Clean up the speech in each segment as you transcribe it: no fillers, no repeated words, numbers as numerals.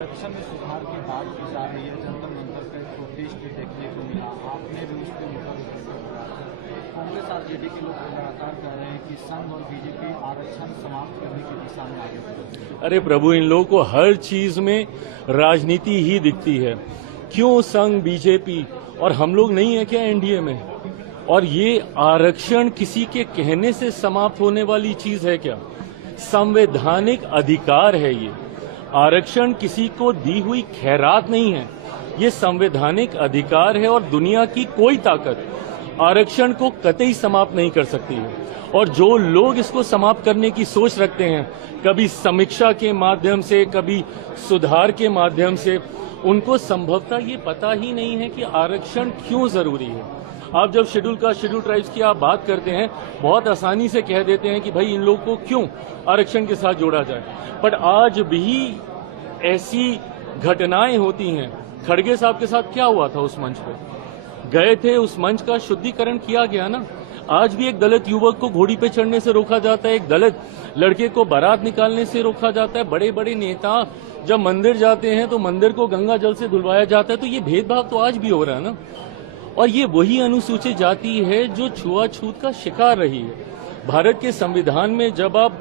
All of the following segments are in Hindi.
आरक्षण में सुधार की बात की जा रही है। जंतर मंतर पर प्रोटेस्ट देखने को मिला, आपने भी उस पर कांग्रेस आरजेडी के लोग लगातार कह रहे हैं कि संघ और बीजेपी आरक्षण समाप्त करने की दिशा में आगे बढ़ रही है। अरे प्रभु, इन लोगों को हर चीज में राजनीति ही दिखती है। क्यों संघ, बीजेपी और हम लोग नहीं है क्या एनडीए में? और ये आरक्षण किसी के कहने से समाप्त होने वाली चीज है क्या? संवैधानिक अधिकार है ये। आरक्षण किसी को दी हुई खैरात नहीं है, ये संवैधानिक अधिकार है और दुनिया की कोई ताकत आरक्षण को कतई समाप्त नहीं कर सकती है। और जो लोग इसको समाप्त करने की सोच रखते हैं, कभी समीक्षा के माध्यम से, कभी सुधार के माध्यम से, उनको संभवतः ये पता ही नहीं है कि आरक्षण क्यों जरूरी है। आप जब शेड्यूल ट्राइब्स की आप बात करते हैं, बहुत आसानी से कह देते हैं कि भाई इन लोगों को क्यों आरक्षण के साथ जोड़ा जाए, बट आज भी ऐसी घटनाएं होती हैं। खड़गे साहब के साथ क्या हुआ था? उस मंच पे गए थे, उस मंच का शुद्धिकरण किया गया ना। आज भी एक दलित युवक को घोड़ी पे चढ़ने से रोका जाता है, एक दलित लड़के को बारात निकालने से रोका जाता है। बड़े बड़े नेता जब मंदिर जाते हैं तो मंदिर को गंगा जल से धुलवाया जाता है। तो ये भेदभाव तो आज भी हो रहा है ना। और ये वही अनुसूचित जाति है जो छुआछूत का शिकार रही है। भारत के संविधान में जब आप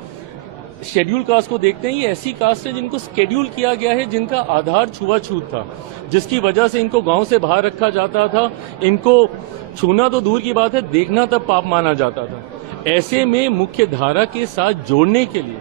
शेड्यूल कास्ट को देखते हैं, ये ऐसी कास्ट है जिनको शेड्यूल किया गया है, जिनका आधार छुआछूत था, जिसकी वजह से इनको गांव से बाहर रखा जाता था। इनको छूना तो दूर की बात है, देखना तब पाप माना जाता था। ऐसे में मुख्य धारा के साथ जोड़ने के लिए,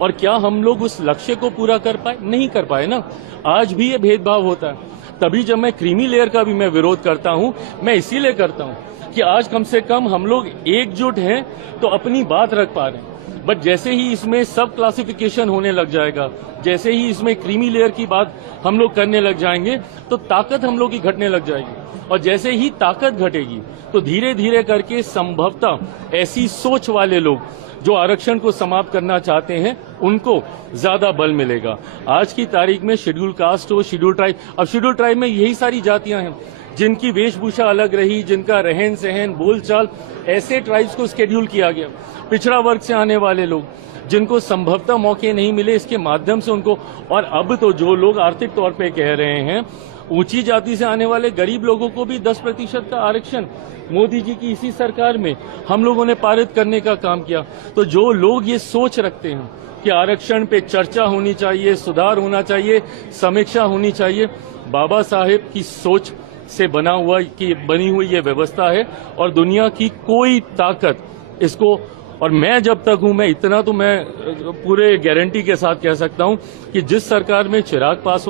और क्या हम लोग उस लक्ष्य को पूरा कर पाए? नहीं कर पाए ना। आज भी ये भेदभाव होता है। तभी जब मैं क्रीमी लेयर का भी मैं विरोध करता हूं, मैं इसीलिए करता हूं कि आज कम से कम हम लोग एकजुट हैं तो अपनी बात रख पा रहे हैं। बट जैसे ही इसमें सब क्लासिफिकेशन होने लग जाएगा, जैसे ही इसमें क्रीमी लेयर की बात हम लोग करने लग जाएंगे, तो ताकत हम लोग की घटने लग जाएगी। और जैसे ही ताकत घटेगी तो धीरे धीरे करके संभवतः ऐसी सोच वाले लोग जो आरक्षण को समाप्त करना चाहते हैं, उनको ज्यादा बल मिलेगा। आज की तारीख में शेड्यूल कास्ट हो, शेड्यूल ट्राइब, अब शेड्यूल ट्राइब में यही सारी जातियां हैं जिनकी वेशभूषा अलग रही, जिनका रहन सहन, बोलचाल, ऐसे ट्राइब्स को शेड्यूल किया गया। पिछड़ा वर्ग से आने वाले लोग जिनको संभवतः मौके नहीं मिले, इसके माध्यम से उनको, और अब तो जो लोग आर्थिक तौर पे कह रहे हैं, ऊंची जाति से आने वाले गरीब लोगों को भी 10% का आरक्षण मोदी जी की इसी सरकार में हम लोगों ने पारित करने का काम किया। तो जो लोग ये सोच रखते हैं कि आरक्षण पे चर्चा होनी चाहिए, सुधार होना चाहिए, समीक्षा होनी चाहिए, बाबा साहेब की सोच से बनी हुई ये व्यवस्था है और दुनिया की कोई ताकत इसको, और मैं जब तक हूं, मैं इतना तो मैं पूरे गारंटी के साथ कह सकता हूं कि जिस सरकार में चिराग पासवान